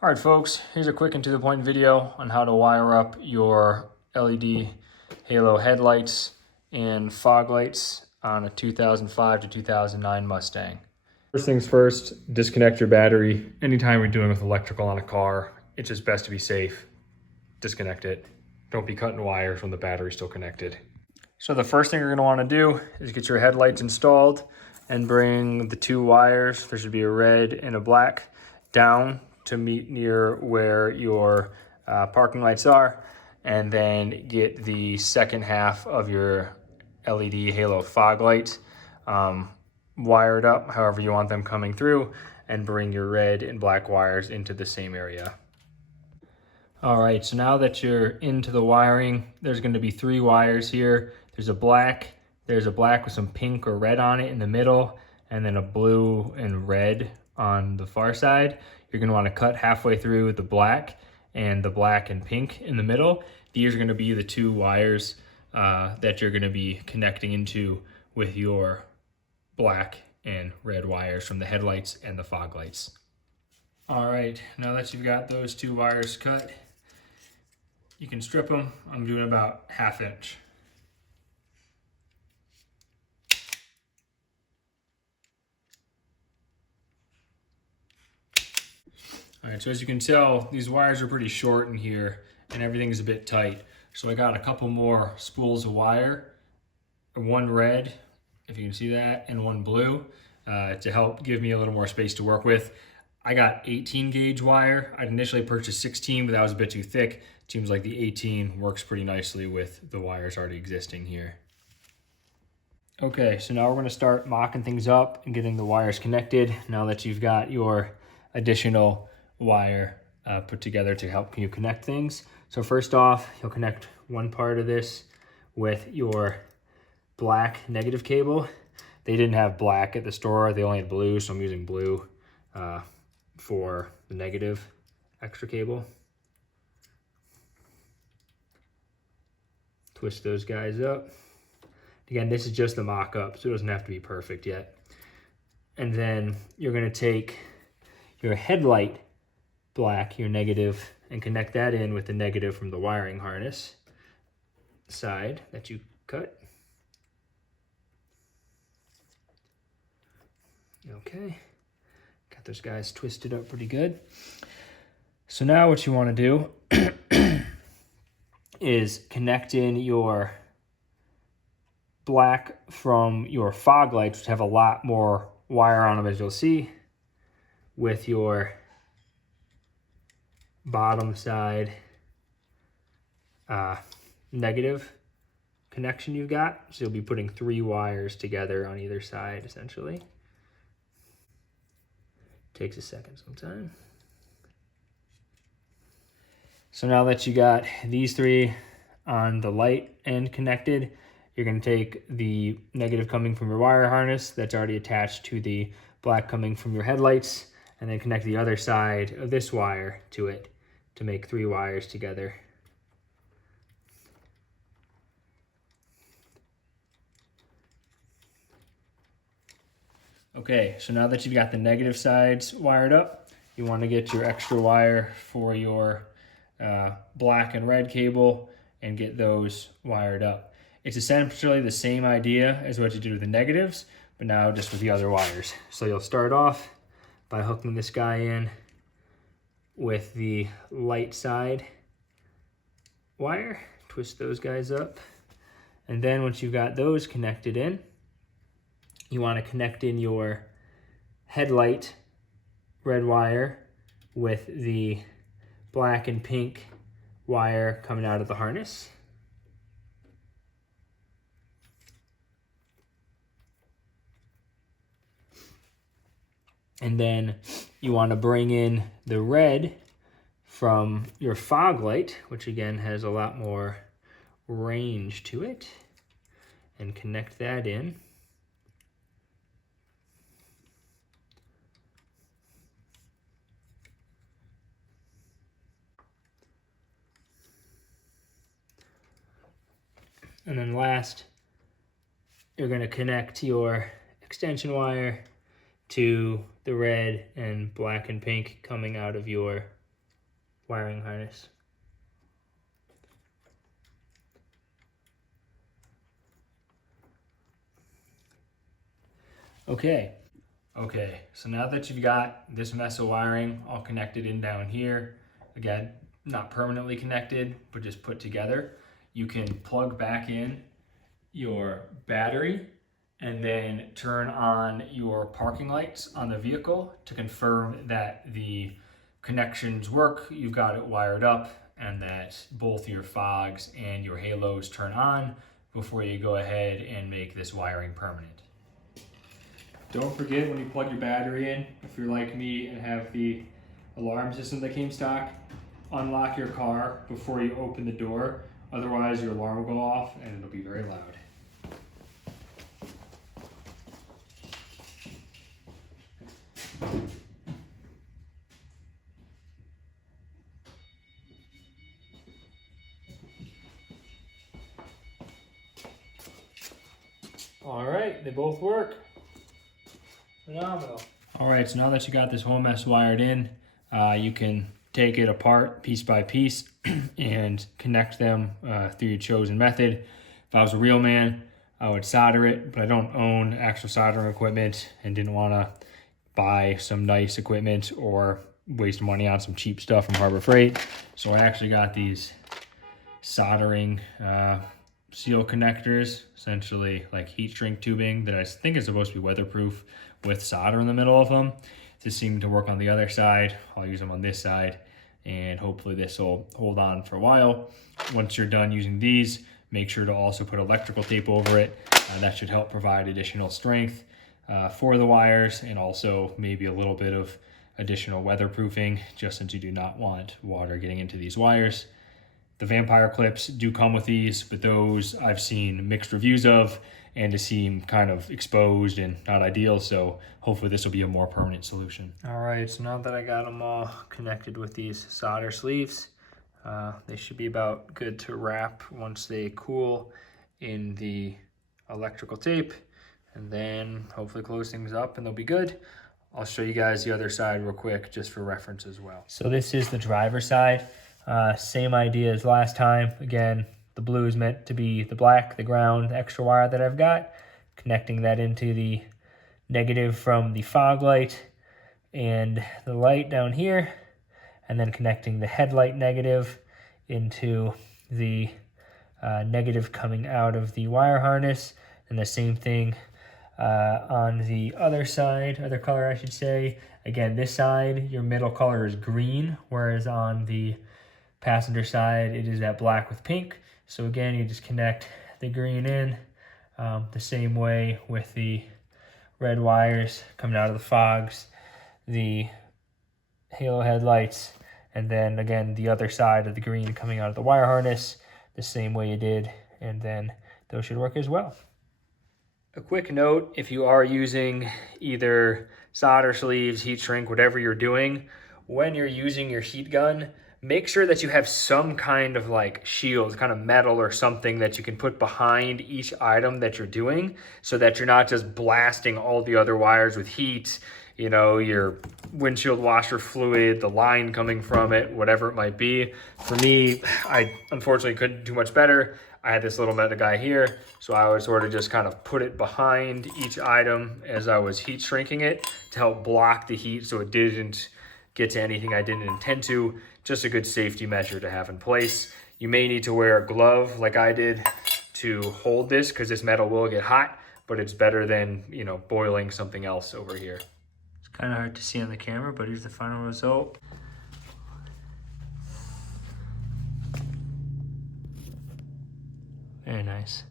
All right, folks, here's a quick and to the point video on how to wire up your LED halo headlights and fog lights on a 2005 to 2009 Mustang. First things first, disconnect your battery. Anytime you're doing with electrical on a car, it's just best to be safe. Disconnect it. Don't be cutting wires when the battery's still connected. So the first thing you're gonna wanna do is get your headlights installed and bring the two wires, there should be a red and a black, down to meet near where your parking lights are, and then get the second half of your LED halo fog lights wired up however you want them coming through, and bring your red and black wires into the same area. All right, so now that you're into the wiring, there's going to be three wires here. There's a black with some pink or red on it in the middle, and then a blue and red on the far side. You're going to want to cut halfway through the black and the black and pink in the middle. These are going to be the two wires that you're going to be connecting into with your black and red wires from the headlights and the fog lights. All right, now that you've got those two wires cut, you can strip them. I'm doing about 1/2 inch. All right, so as you can tell, these wires are pretty short in here and everything's a bit tight. So I got a couple more spools of wire, one red, if you can see that, and one blue to help give me a little more space to work with. I got 18 gauge wire. I'd initially purchased 16, but that was a bit too thick. It seems like the 18 works pretty nicely with the wires already existing here. Okay, so now we're gonna start mocking things up and getting the wires connected now that you've got your additional wire put together to help you connect things. So first off, you'll connect one part of this with your black negative cable. They didn't have black at the store, they only had blue, so I'm using blue for the negative extra cable. Twist those guys up. Again, this is just the mock-up, so it doesn't have to be perfect yet. And then you're gonna take your headlight black, your negative, and connect that in with the negative from the wiring harness side that you cut. Okay, got those guys twisted up pretty good. So now what you wanna do is connect in your black from your fog lights, which have a lot more wire on them, as you'll see, with your bottom side negative connection you've got. So you'll be putting 3 wires together on either side, essentially. Takes a second sometime. So now that you got these 3 on the light end connected, you're going to take the negative coming from your wire harness that's already attached to the black coming from your headlights, and then connect the other side of this wire to it to make 3 wires together. Okay, so now that you've got the negative sides wired up, you want to get your extra wire for your black and red cable and get those wired up. It's essentially the same idea as what you did with the negatives, but now just with the other wires. So you'll start off by hooking this guy in with the light side wire, twist those guys up, and then once you've got those connected in, you want to connect in your headlight red wire with the black and pink wire coming out of the harness. And then you want to bring in the red from your fog light, which again has a lot more range to it, and connect that in. And then last, you're going to connect your extension wire to the red and black and pink coming out of your wiring harness. Okay, so now that you've got this mess of wiring all connected in down here, again, not permanently connected, but just put together, you can plug back in your battery and then turn on your parking lights on the vehicle to confirm that the connections work, you've got it wired up, and that both your fogs and your halos turn on before you go ahead and make this wiring permanent. Don't forget, when you plug your battery in, if you're like me and have the alarm system that came stock, unlock your car before you open the door. Otherwise, your alarm will go off and it'll be very loud. All right, they both work. Phenomenal. All right, so now that you got this whole mess wired in, you can take it apart piece by piece and connect them through your chosen method. If I was a real man, I would solder it, but I don't own actual soldering equipment and didn't want to buy some nice equipment or waste money on some cheap stuff from Harbor Freight. So I actually got these soldering seal connectors, essentially like heat shrink tubing that I think is supposed to be weatherproof with solder in the middle of them. This seemed to work on the other side. I'll use them on this side, and hopefully this will hold on for a while. Once you're done using these, make sure to also put electrical tape over it. That should help provide additional strength for the wires, and also maybe a little bit of additional weatherproofing, just since you do not want water getting into these wires. The vampire clips do come with these, but those I've seen mixed reviews of and to seem kind of exposed and not ideal, so hopefully this will be a more permanent solution. All right, so now that I got them all connected with these solder sleeves, they should be about good to wrap once they cool in the electrical tape, and then hopefully close things up and they'll be good. I'll show you guys the other side real quick just for reference as well. So this is the driver's side. Same idea as last time. Again, the blue is meant to be the black, the ground, the extra wire that I've got, connecting that into the negative from the fog light and the light down here, and then connecting the headlight negative into the negative coming out of the wire harness, and the same thing on the other side, other color I should say. Again, this side, your middle color is green, whereas on the passenger side, it is that black with pink. So again, you just connect the green in the same way with the red wires coming out of the fogs, the halo headlights, and then again, the other side of the green coming out of the wire harness, the same way you did, and then those should work as well. A quick note, if you are using either solder sleeves, heat shrink, whatever you're doing, when you're using your heat gun, make sure that you have some kind of like shield, kind of metal or something that you can put behind each item that you're doing, so that you're not just blasting all the other wires with heat, you know, your windshield washer fluid, the line coming from it, whatever it might be. For me, I unfortunately couldn't do much better. I had this little metal guy here, so I would sort of just kind of put it behind each item as I was heat shrinking it to help block the heat so it didn't get to anything I didn't intend to. Just a good safety measure to have in place. You may need to wear a glove like I did to hold this, because this metal will get hot, but it's better than, you know, boiling something else over here. It's kind of hard to see on the camera, but here's the final result. Very nice.